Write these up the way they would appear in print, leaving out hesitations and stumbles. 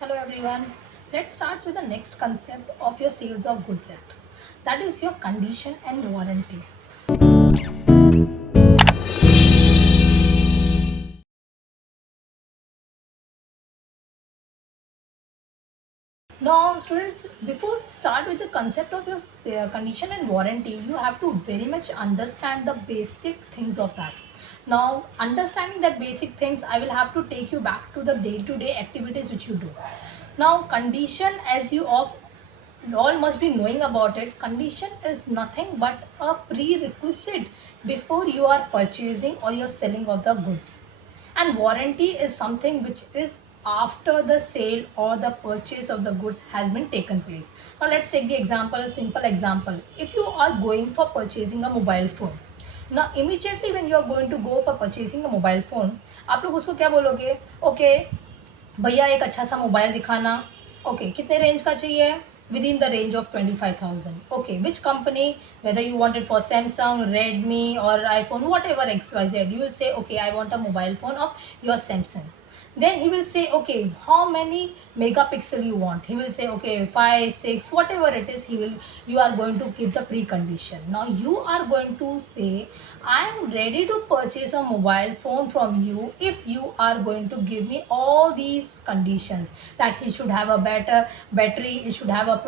Hello everyone. Let's start with the next concept of your sales of goods act. That is your condition and warranty. Now students, before we start with the concept of your condition and warranty, you have to very much understand the basic things of that. Now understanding that basic things, I will have to take you back to the day-to-day activities which you do. Now condition, as you all must be knowing about it, condition is nothing but a prerequisite before you are purchasing or you're selling of the goods, and warranty is something which is after the sale or the purchase of the goods has been taken place. Now let's take the example, a simple example. If you are going for purchasing a mobile phone, now immediately when you are going to go for purchasing a mobile phone, आप लोग उसको क्या बोलोगे? Okay भैया एक अच्छा सा mobile दिखाना. ओके कितने रेंज का चाहिए? within the range of 25,000. Okay, which company? Whether you want it for Samsung, Redmi or iPhone, whatever XYZ, you will say okay, I want a mobile phone of your Samsung. Then he will say okay, how many megapixel you want? He will say okay, 5, 6, whatever it is. You are going to give the precondition. Now you are going to say I am ready to purchase a mobile phone from you if you are going to give me all these conditions, that he should have a better battery, it should have a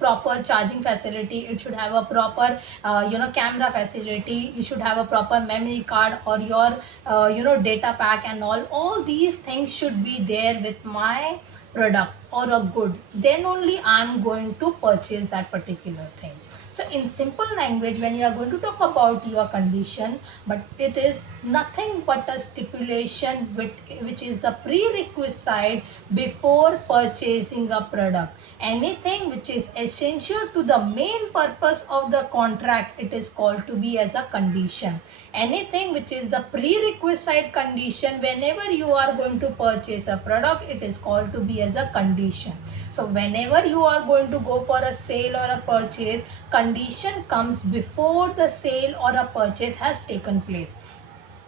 proper charging facility, it should have a proper camera facility, it should have a proper memory card or your data pack, and all these things should be there with my product or a good. Then only I am going to purchase that particular thing. So in simple language, when you are going to talk about your condition, but it is nothing but a stipulation which is the prerequisite before purchasing a product. Anything which is essential to the main purpose of the contract, it is called to be as a condition. Anything which is the prerequisite condition whenever you are going to purchase a product, it is called to be as a condition. So whenever you are going to go for a sale or a purchase, condition comes before the sale or a purchase has taken place.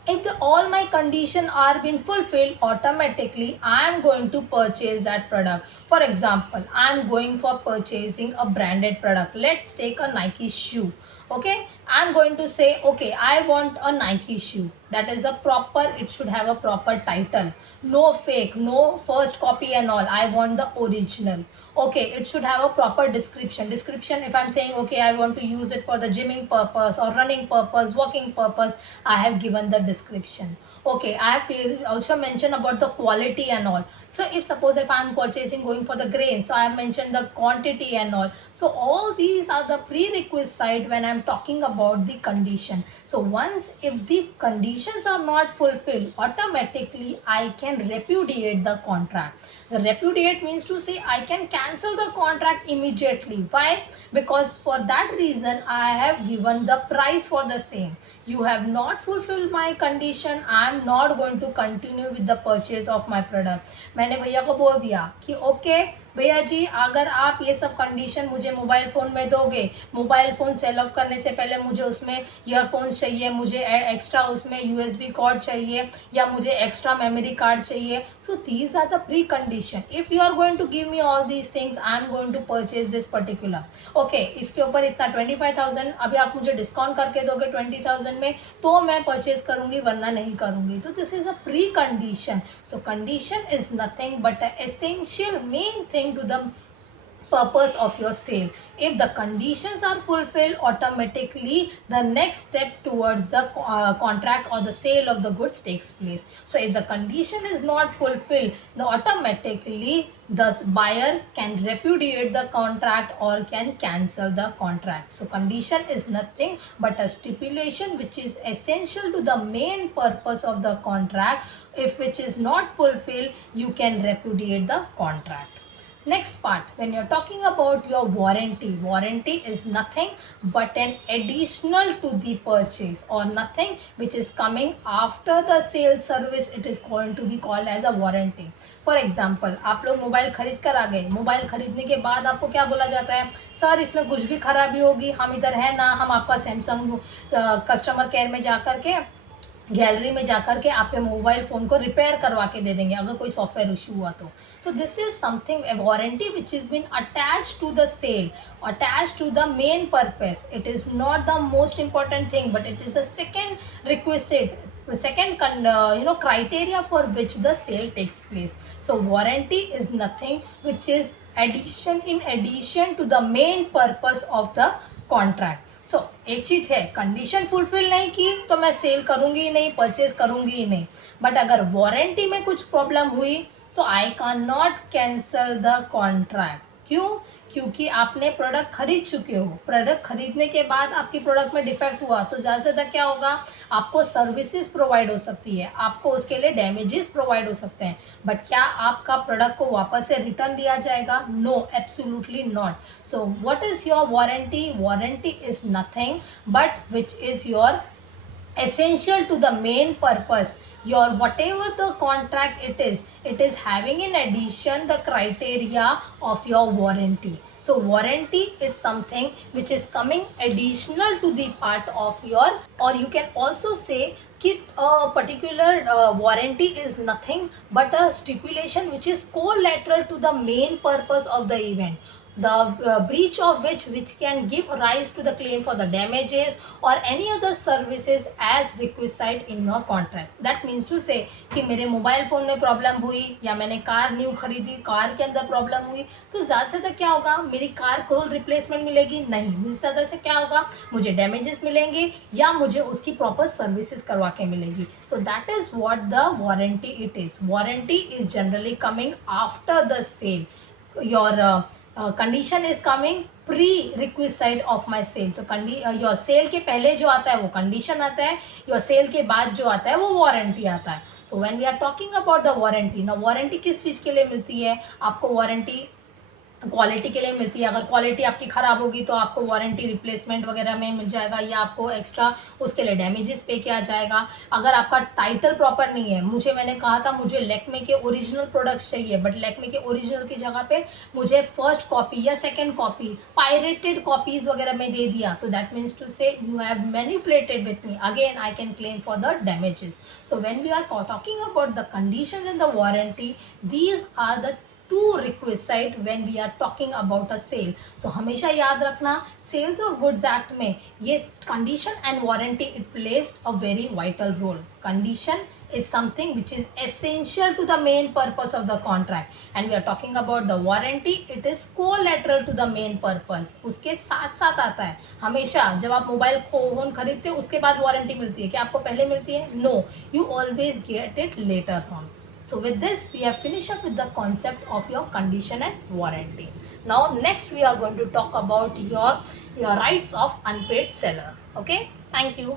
If all my conditions are been fulfilled, automatically I am going to purchase that product. For example, I am going for purchasing a branded product. Let's take a Nike shoe. Okay, I'm going to say okay, I want a Nike shoe. That is a proper, it should have a proper title, no fake, no first copy and all. I want the original. Okay, it should have a proper description. If I'm saying okay, I want to use it for the gymming purpose or running purpose, walking purpose, I have given the description. Okay, I have also mentioned about the quality and all. So if I'm purchasing going for the grain, so I have mentioned the quantity and all. So all these are the prerequisite when I'm talking about the condition. So once if the conditions are not fulfilled, automatically I can repudiate the contract. The repudiate means to say I can cancel the contract immediately. Why? Because for that reason I have given the price for the same. You have not fulfilled my condition, I am not going to continue with the purchase of my product. मैंने भैया को बोल दिया कि okay भैया जी, अगर आप ये सब कंडीशन मुझे मोबाइल फ़ोन में दोगे, मोबाइल फ़ोन सेल ऑफ करने से पहले मुझे उसमें ईयरफोन्स चाहिए, मुझे एक्स्ट्रा उसमें यूएसबी कॉर्ड चाहिए, या मुझे एक्स्ट्रा मेमोरी कार्ड चाहिए. So these are the pre condition. If you are going to give me all these things, I am going to purchase this particular. Okay, इसके ऊपर इतना 25,000, अभी आप मुझे डिस्काउंट करके दोगे 20,000 में, तो मैं परचेज करूंगी, वरना नहीं करूंगी. तो this is a pre condition. So condition is nothing but a essential main thing to the purpose of your sale. If the conditions are fulfilled, automatically the next step towards the contract or the sale of the goods takes place. So if the condition is not fulfilled, then automatically the buyer can repudiate the contract or can cancel the contract. So condition is nothing but a stipulation which is essential to the main purpose of the contract. If which is not fulfilled, you can repudiate the contract. Next part, when you're talking about your warranty is nothing but an additional to the purchase or nothing which is coming after the sale service. It is going to be called as a warranty. For example, आप लोग mobile खरीद कर आ गए, mobile खरीदने के बाद आपको क्या बोला जाता है, सर इसमें कुछ भी खराबी होगी, हम इधर है ना, हम आपका सैमसंग कस्टमर केयर में जा कर के, गैलरी में जाकर के आपके मोबाइल फ़ोन को रिपेयर करवा के दे देंगे अगर कोई सॉफ्टवेयर इशू हुआ तो So this is something, a warranty which is been attached to the sale, attached to the main purpose. It is not the most important thing, but it is the second requisite, the second criteria for which the sale takes place. So warranty is nothing which is in addition to the main purpose of the contract. सो एक चीज है, condition fulfil नहीं की तो मैं cell करूंगी ही नहीं, purchase करूंगी ही नहीं. बट अगर वारंटी में कुछ प्रॉब्लम हुई, so I cannot cancel the contract. क्यों? क्योंकि आपने प्रोडक्ट खरीद चुके हो. प्रोडक्ट खरीदने के बाद आपकी प्रोडक्ट में डिफेक्ट हुआ तो ज़्यादा से ज़्यादा क्या होगा, आपको सर्विसेज प्रोवाइड हो सकती है, आपको उसके लिए डैमेजेस प्रोवाइड हो सकते हैं. बट क्या आपका प्रोडक्ट को वापस से रिटर्न दिया जाएगा? No, absolutely not. So what is your warranty? Warranty is nothing but which is your essential to the main purpose. Your whatever the contract it is having in addition the criteria of your warranty. So warranty is something which is coming additional to the part of your, or you can also say that a particular warranty is nothing but a stipulation which is collateral to the main purpose of the event, the breach of which can give rise to the claim for the damages or any other services as requisite in your contract. That means to say कि मेरे mobile phone में problem हुई या मैंने car new खरीदी, car के अंदर problem हुई, तो ज़्यादा से ज़्यादा क्या होगा, मेरी कार को रिप्लेसमेंट मिलेगी? नहीं, मुझे ज़्यादा से क्या होगा, मुझे डैमेजेस मिलेंगे या मुझे उसकी प्रॉपर सर्विसेज करवा के मिलेगी. So that is what the warranty it is. Warranty is generally coming after the sale. Your condition is coming prerequisite of my sale. तो योर सेल के पहले जो आता है वो कंडीशन आता है, योर सेल के बाद जो आता है वो वारंटी आता है. So when we are talking about the warranty, ना वारंटी किस चीज़ के लिए मिलती है? आपको वारंटी क्वालिटी के लिए मिलती है. अगर क्वालिटी आपकी ख़राब होगी तो आपको वारंटी रिप्लेसमेंट वगैरह में मिल जाएगा या आपको एक्स्ट्रा उसके लिए डैमेजेस पे किया जाएगा. अगर आपका टाइटल प्रॉपर नहीं है, मैंने कहा था मुझे लैक्मे के ओरिजिनल प्रोडक्ट्स चाहिए, बट लैक्मे के ओरिजिनल की जगह पे मुझे फर्स्ट कॉपी या सेकेंड कॉपी पायरेटेड कॉपीज वगैरह में दे दिया, तो that means to say you have manipulated with me, again I can claim for the damages. So when we are talking about the conditions in the warranty, these are the two requisite when we are talking about a sale. सो हमेशा याद रखना, sales of goods act में ये condition and warranty it placed a very vital role. Condition is something which is essential to the main purpose of the contract, and we are talking about the warranty, it is collateral to the main purpose. उसके साथ साथ आता है. हमेशा जब आप mobile phone खरीदते हो उसके बाद वारंटी मिलती है, क्या आपको पहले मिलती है? No, you always get it later on. So with this we have finished up with the concept of your condition and warranty. Now next we are going to talk about your rights of unpaid seller. Okay, thank you.